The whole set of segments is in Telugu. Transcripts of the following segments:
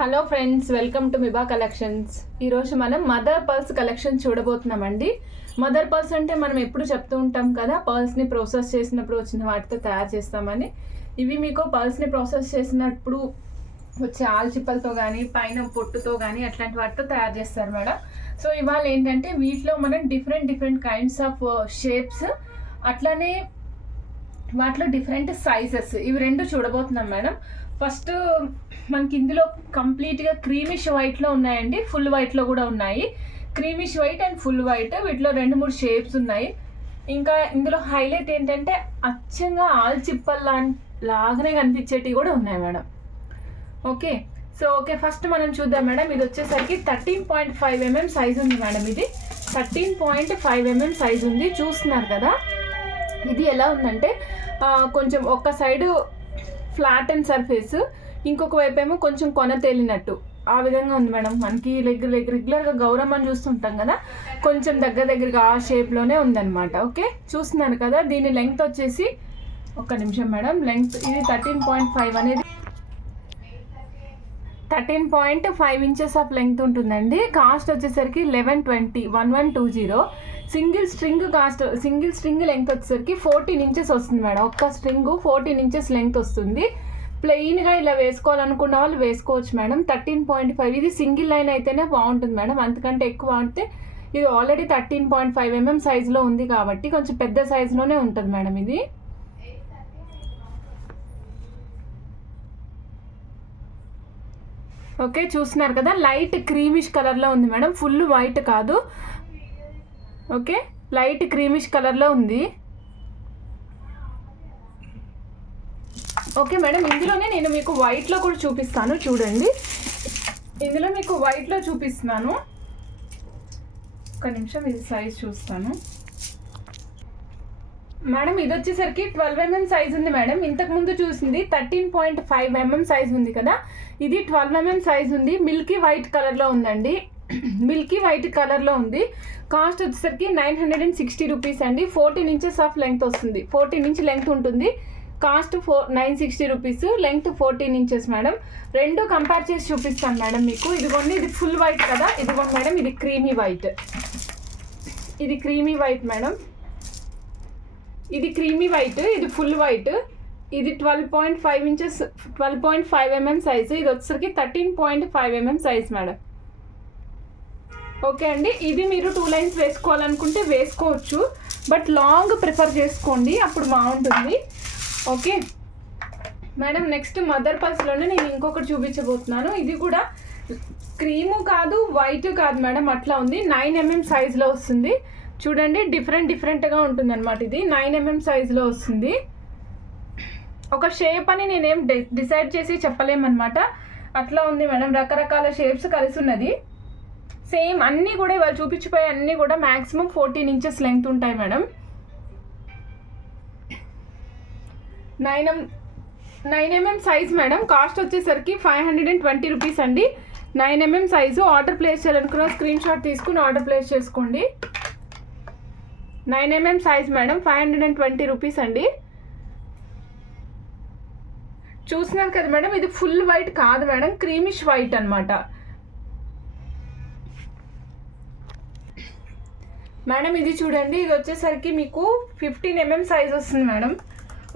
హలో ఫ్రెండ్స్, వెల్కమ్ టు మిబా కలెక్షన్స్. ఈరోజు మనం మదర్ పర్ల్స్ కలెక్షన్ చూడబోతున్నామండి. మదర్ పర్ల్స్ అంటే మనం ఎప్పుడు చెప్తూ ఉంటాం కదా, పర్ల్స్ని ప్రాసెస్ చేసినప్పుడు వచ్చిన వాటితో తయారు చేస్తామని. ఇవి మీకు పర్ల్స్ని ప్రాసెస్ చేసినప్పుడు వచ్చే ఆల్చిప్పలతో కానీ పైన పొట్టుతో కానీ అట్లాంటి వాటితో తయారు చేస్తారు మేడం. సో ఇవాళ ఏంటంటే వీటిలో మనం డిఫరెంట్ కైండ్స్ ఆఫ్ షేప్స్, అట్లానే వాటిలో డిఫరెంట్ సైజెస్, ఇవి రెండు చూడబోతున్నాం మేడం. ఫస్ట్ మనకి ఇందులో కంప్లీట్గా క్రీమిష్ వైట్లో ఉన్నాయండి, ఫుల్ వైట్లో కూడా ఉన్నాయి. Creamish white and full white, వీటిలో 2-3 షేప్స్ ఉన్నాయి. ఇంకా ఇందులో హైలైట్ ఏంటంటే అచ్చంగా ఆల్చిప్పల్ లాగానే కనిపించేటివి కూడా ఉన్నాయి మేడం. ఓకే ఫస్ట్ మనం చూద్దాం మేడం. ఇది వచ్చేసరికి 13.5 mm సైజ్ ఉంది మేడం. ఇది 13.5 mm సైజ్ ఉంది, చూస్తున్నారు కదా. ఇది ఎలా ఉందంటే కొంచెం ఒక సైడు ఫ్లాట్ అండ్ సర్ఫేస్, ఇంకొక వైపు ఏమో కొంచెం కొన తేలినట్టు, ఆ విధంగా ఉంది మేడం. మనకి రెగ్యులర్గా గౌరమ్మని చూస్తుంటాం కదా, కొంచెం దగ్గరగా ఆ షేప్లోనే ఉందన్నమాట. ఓకే, చూస్తున్నారు కదా. దీని లెంగ్త్ వచ్చేసి ఒక్క నిమిషం మేడం. లెంగ్త్ ఇది 13.5 అనేది 13.5 inches ఆఫ్ లెంగ్త్ ఉంటుందండి. కాస్ట్ వచ్చేసరికి 1120 సింగిల్ స్ట్రింగ్ లెంగ్త్ వచ్చేసరికి 14 inches వస్తుంది మేడం. ఒక్క స్ట్రింగ్ 14 inches లెంగ్త్ వస్తుంది. ప్లెయిన్గా ఇలా వేసుకోవాలనుకున్న వాళ్ళు వేసుకోవచ్చు మేడం. 13.5 ఇది సింగిల్ లైన్ అయితేనే బాగుంటుంది మేడం, అంతకంటే ఎక్కువ అంటే ఇది ఆల్రెడీ 13.5 mm సైజులో ఉంది కాబట్టి కొంచెం పెద్ద సైజులోనే ఉంటుంది మేడం. ఇది ఓకే, చూస్తున్నారు కదా. లైట్ క్రీమిష్ కలర్లో ఉంది మేడం, ఫుల్ వైట్ కాదు. ఓకే, లైట్ క్రీమిష్ కలర్లో ఉంది. ఓకే మేడం, ఇందులోనే నేను మీకు వైట్లో కూడా చూపిస్తాను, చూడండి. ఇందులో మీకు వైట్లో చూపిస్తున్నాను. ఒక నిమిషం, ఇది సైజ్ చూస్తాను మేడం. ఇది వచ్చేసరికి 12 mm సైజ్ ఉంది మేడం. ఇంతకుముందు చూసింది 13.5 mm సైజ్ ఉంది కదా, ఇది 12 mm సైజ్ ఉంది. మిల్కీ వైట్ కలర్లో ఉందండి, మిల్కీ వైట్ కలర్లో ఉంది. కాస్ట్ వచ్చేసరికి 960 రూపీస్ అండి. 14 inches ఆఫ్ లెంగ్త్ వస్తుంది, 14 inch లెంగ్త్ ఉంటుంది. Cost 960 rupees, length 14 inches madam. రెండు కంపేర్ చేసి చూపిస్తాను మేడం మీకు. ఇదిగోండి, ఇది ఫుల్ వైట్ కదా, ఇదిగోండి మేడం, ఇది క్రీమీ వైట్. ఇది క్రీమీ వైట్ మేడం, ఇది క్రీమీ వైట్, ఇది ఫుల్ వైట్. ఇది 12.5 inches 12.5 mm సైజు. ఇది వచ్చేసరికి 13.5 mm సైజ్ మేడం. ఓకే అండి, ఇది మీరు 2 lines వేసుకోవాలనుకుంటే వేసుకోవచ్చు, బట్ లాంగ్ ప్రిఫర్ చేసుకోండి, అప్పుడు బాగుంటుంది. ఓకే మేడం, నెక్స్ట్ మదర్ పర్ల్స్లోనే నేను ఇంకొకటి చూపించబోతున్నాను. ఇది కూడా క్రీము కాదు, వైట్ కాదు మేడం, అట్లా ఉంది. 9 mm సైజులో వస్తుంది. చూడండి, డిఫరెంట్గా ఉంటుంది అనమాట. ఇది 9 mm సైజులో వస్తుంది. ఒక షేప్ అని నేనేం డిసైడ్ చేసి చెప్పలేమన్నమాట, అట్లా ఉంది మేడం. రకరకాల షేప్స్ కలిసి ఉన్నది. సేమ్ అన్నీ కూడా ఇవాళ చూపించిపోయే అన్నీ కూడా మ్యాక్సిమం 14 inches లెంగ్త్ ఉంటాయి madam. 9 mm size madam. Cost వచ్చేసరికి 520 రూపీస్ అండి. 9 mm సైజు. ఆర్డర్ ప్లేస్ చేయాలనుకున్న స్క్రీన్ షాట్ తీసుకుని ఆర్డర్ ప్లేస్ చేసుకోండి. 9 mm సైజ్ మేడం, 520 రూపీస్ అండి. చూస్తున్నారు కదా మేడం, ఇది ఫుల్ వైట్ కాదు మేడం, క్రీమిష్ వైట్ అనమాట మేడం. ఇది చూడండి, ఇది వచ్చేసరికి మీకు 15 mm సైజ్ వస్తుంది మేడం.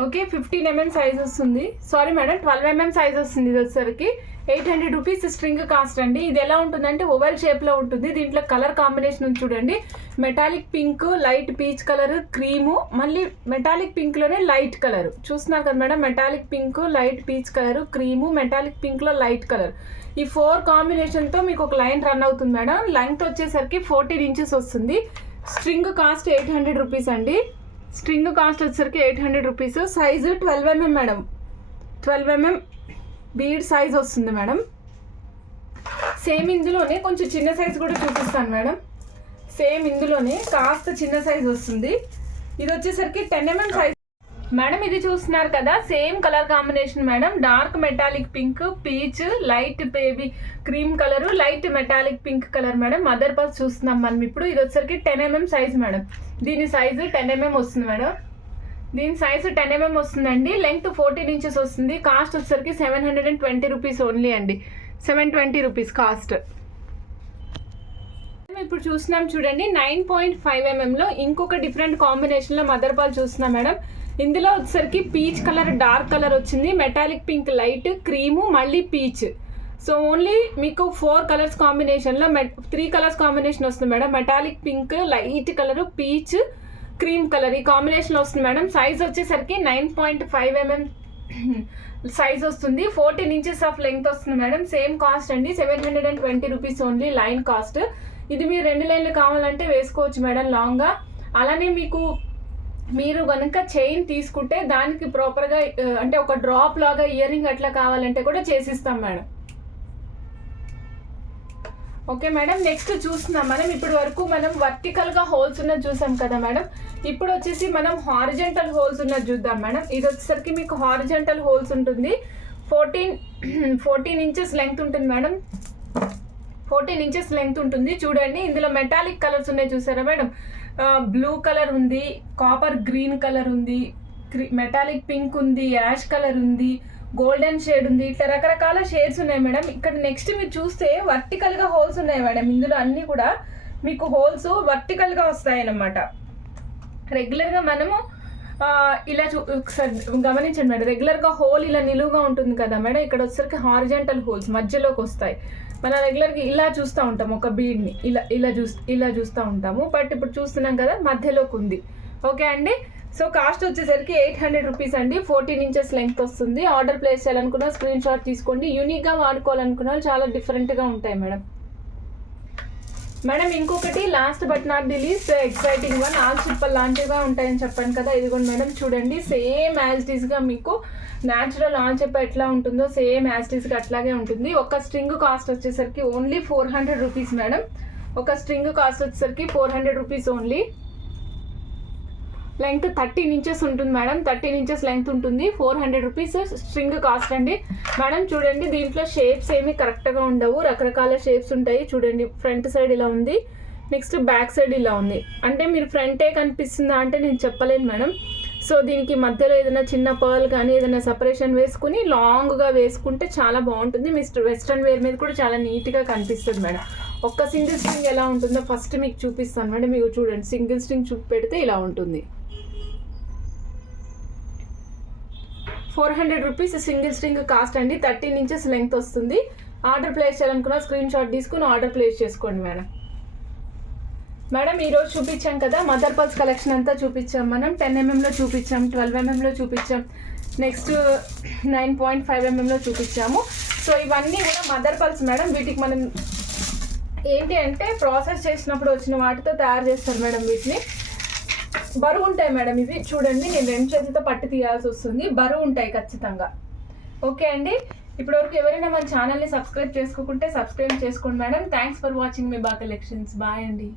ఓకే, 15 mm సైజ్ వస్తుంది. సారీ మేడం, 12 mm సైజ్ వస్తుంది. ఇది వచ్చేసరికి 800 రూపీస్ స్ట్రింగ్ కాస్ట్ అండి. ఇది ఎలా ఉంటుందంటే ఓవెల్ షేప్లో ఉంటుంది. దీంట్లో కలర్ కాంబినేషన్ చూడండి, metallic pink, light peach colour, cream, మళ్ళీ మెటాలిక్ పింక్లోనే లైట్ కలర్. చూస్తున్నారు కదా madam, metallic pink, light peach colour, cream, metallic పింక్లో లైట్ కలర్. ఈ 4 కాంబినేషన్తో మీకు ఒక లైన్ రన్ అవుతుంది మేడం. లెంగ్త్ వచ్చేసరికి 14 inches వస్తుంది. స్ట్రింగ్ కాస్ట్ 800 రూపీస్ అండి. స్ట్రింగ్ కాస్ట్ వచ్చేసరికి 800 rupees. Size 12 mm madam, 12 mm bead size వస్తుంది మేడం. సేమ్ ఇందులోనే కొంచెం చిన్న సైజ్ కూడా చూపిస్తాను మేడం. సేమ్ ఇందులోనే కాస్త చిన్న సైజ్ వస్తుంది. ఇది వచ్చేసరికి 10 mm సైజ్ మేడం. ఇది చూస్తున్నారు కదా, same colour combination madam. Dark metallic pink, peach, light baby cream colour, light metallic pink colour madam. Mother pearls చూస్తున్నాం మనం ఇప్పుడు. ఇది వచ్చేసరికి 10 mm సైజ్ మేడం. దీని సైజు 10 mm వస్తుంది మేడం. దీని సైజు 10 mm వస్తుందండి. లెంగ్త్ 14 inches వస్తుంది. కాస్ట్ వచ్చేసరికి 720 రూపీస్ ఓన్లీ అండి. 720 రూపీస్ కాస్ట్. ఇప్పుడు చూస్తున్నాం చూడండి 9.5 mm ఇంకొక డిఫరెంట్ కాంబినేషన్లో మదర్ పర్ల్ చూస్తున్నాం మేడం. ఇందులో వచ్చేసరికి పీచ్ కలర్, డార్క్ కలర్ వచ్చింది, మెటాలిక్ పింక్, లైట్ క్రీము, మళ్ళీ పీచ్. సో ఓన్లీ మీకు 4 కలర్స్ కాంబినేషన్లో 3 కలర్స్ కాంబినేషన్ వస్తుంది madam. Metallic pink, light colour, peach, cream colour ఈ కాంబినేషన్ వస్తుంది మేడం. సైజ్ వచ్చేసరికి 9.5 mm సైజ్ వస్తుంది. 14 inches ఆఫ్ లెంగ్త్ వస్తుంది మేడం. సేమ్ కాస్ట్ అండి, 720 రూపీస్ ఓన్లీ లైన్ కాస్ట్. ఇది మీరు 2 లైన్లు కావాలంటే వేసుకోవచ్చు మేడం లాంగ్గా. అలానే మీరు కనుక చైన్ తీసుకుంటే దానికి ప్రాపర్గా అంటే ఒక డ్రాప్ లాగా ఇయర్ రింగ్ అట్లా కావాలంటే కూడా చేసిస్తాం మేడం. ఓకే మేడం, నెక్స్ట్ చూస్తున్నాం మనం. ఇప్పటి వరకు మనం వర్టికల్గా హోల్స్ ఉన్నది చూసాం కదా మేడం. ఇప్పుడు వచ్చేసి మనం హారిజెంటల్ హోల్స్ ఉన్నది చూద్దాం మేడం. ఇది వచ్చేసరికి మీకు హారిజెంటల్ హోల్స్ ఉంటుంది. 14 inches లెంగ్త్ ఉంటుంది మేడం. 14 inches లెంగ్త్ ఉంటుంది. చూడండి ఇందులో మెటాలిక్ కలర్స్ ఉన్నాయి చూసారా మేడం. బ్లూ కలర్ ఉంది, కాపర్ గ్రీన్ కలర్ ఉంది, మెటాలిక్ పింక్ ఉంది, యాష్ కలర్ ఉంది, గోల్డెన్ షేడ్ ఉంది. ఇట్లా రకరకాల షేడ్స్ ఉన్నాయి మేడం. ఇక్కడ నెక్స్ట్ మీరు చూస్తే వర్టికల్గా హోల్స్ ఉన్నాయి మేడం. ఇందులో అన్నీ కూడా మీకు హోల్స్ వర్టికల్గా వస్తాయన్నమాట. రెగ్యులర్గా మనము ఇలా గమనించండి మేడం. రెగ్యులర్గా హోల్ ఇలా నిలువుగా ఉంటుంది కదా మేడం. ఇక్కడ వచ్చేసరికి హారిజెంటల్ హోల్స్ మధ్యలోకి వస్తాయి. మనం రెగ్యులర్గా ఇలా చూస్తూ ఉంటాం, ఒక బీడ్ని ఇలా చూస్తూ ఉంటాము. బట్ ఇప్పుడు చూస్తున్నాం కదా మధ్యలోకి ఉంది. ఓకే అండి, సో కాస్ట్ వచ్చేసరికి 800 రూపీస్ అండి. 14 inches లెంగ్త్ వస్తుంది. ఆర్డర్ ప్లేస్ చేయాలనుకున్న స్క్రీన్ షాట్ తీసుకోండి. యూనిక్గా వాడుకోవాలనుకున్న చాలా డిఫరెంట్గా ఉంటాయి మేడం. మేడం ఇంకొకటి last but not the least exciting one, ఆల్ చిప్పల్ లాంటివిగా ఉంటాయని చెప్పాను కదా. ఇదిగోండి మేడం, చూడండి సేమ్ యాజ్ ఇట్ ఈస్గా మీకు న్యాచురల్ ఆల్ చెప్ప ఎట్లా ఉంటుందో సేమ్ యాజ్ ఇట్ ఈస్గా అట్లాగే ఉంటుంది. ఒక స్ట్రింగ్ కాస్ట్ వచ్చేసరికి ఓన్లీ 400 రూపీస్ మేడం. ఒక స్ట్రింగ్ కాస్ట్ వచ్చేసరికి 400 రూపీస్ ఓన్లీ. లెంగ్త్ 13 inches ఉంటుంది మేడం. 13 inches లెంగ్త్ ఉంటుంది. 400 రూపీస్ స్ట్రింగ్ కాస్ట్ అండి మేడం. చూడండి దీంట్లో షేప్స్ ఏమి కరెక్ట్గా ఉండవు, రకరకాల షేప్స్ ఉంటాయి. చూడండి ఫ్రంట్ సైడ్ ఇలా ఉంది, నెక్స్ట్ బ్యాక్ సైడ్ ఇలా ఉంది. అంటే మీరు ఫ్రంటే కనిపిస్తుందా అంటే నేను చెప్పలేను మేడం. సో దీనికి మధ్యలో ఏదైనా చిన్న పర్ల్ కానీ ఏదైనా సపరేషన్ వేసుకుని లాంగ్గా వేసుకుంటే చాలా బాగుంటుంది. వెస్ట్రన్ వేర్ మీద కూడా చాలా నీట్గా కనిపిస్తుంది మేడం. ఒక్క సింగిల్ స్ట్రింగ్ ఎలా ఉంటుందో ఫస్ట్ మీకు చూపిస్తాను మేడం. మీకు చూడండి సింగిల్ స్ట్రింగ్ చూపి పెడితే ఇలా ఉంటుంది. 400 రూపీస్ సింగిల్ స్ట్రింగ్ కాస్ట్ అండి. 13 inches లెంగ్త్ వస్తుంది. ఆర్డర్ ప్లేస్ చేయాలనుకున్న స్క్రీన్ షాట్ తీసుకుని ఆర్డర్ ప్లేస్ చేసుకోండి మేడం. మేడం ఈరోజు చూపించాం కదా మదర్ పర్ల్స్ కలెక్షన్ అంతా చూపించాం మనం. 10 mmలో చూపించాం, 12 mmలో చూపించాం, నెక్స్ట్ 9.5 mmలో చూపించాము. సో ఇవన్నీ కూడా మదర్ పర్ల్స్ మేడం. వీటికి మనం ఏంటి అంటే ప్రాసెస్ చేసినప్పుడు వచ్చిన వాటితో తయారు చేస్తారు మేడం. వీటిని బరువు ఉంటాయి మేడం. ఇవి చూడండి నేను 2 చేతులతో పట్టి తీయాల్సి వస్తుంది. బరువు ఉంటాయి ఖచ్చితంగా. ఓకే అండి, ఇప్పటివరకు ఎవరైనా మన ఛానల్ని సబ్స్క్రైబ్ చేసుకోకుంటే సబ్స్క్రైబ్ చేసుకోండి మేడం. థ్యాంక్స్ ఫర్ వాచింగ్ మీ బా కలెక్షన్స్. బాయ్ అండి.